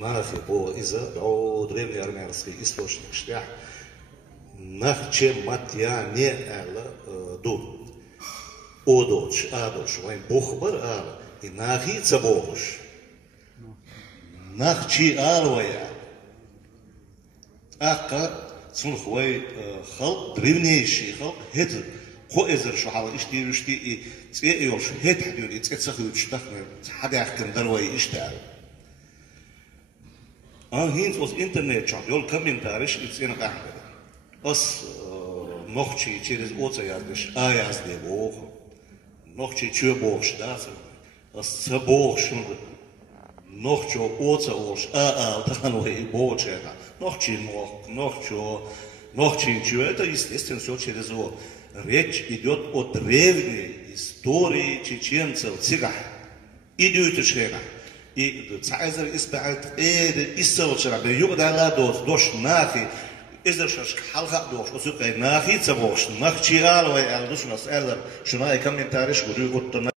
Нахи по из-за древний армянский источник штях. Нахче матья не ала ду. Одоч, вайн бухбар ала. И нахи цабош. Нахчи алвая. Ака сунхвай хал древнейший хал хет خوازر شو حالا اشتی ایوش هت حدود اتسخد شتخن حدا يحكم دروي اشتغل هينز was internet chat yol komentarisch it's in ahmed as nochchi через оца яздиш yazde bog nochchi chö bog das as sabog shund nochcho oca osh tanoi bogchega nochchi chö это естественно все через его. Речь идет о древней истории чеченцев, цигах, идиотичных. И цайзер избирает иссылчера, югдала дош нахи, изершаш халха дош, осукай нахи цабош, нахчиал вай алдушнас элер, шунай комментарий, что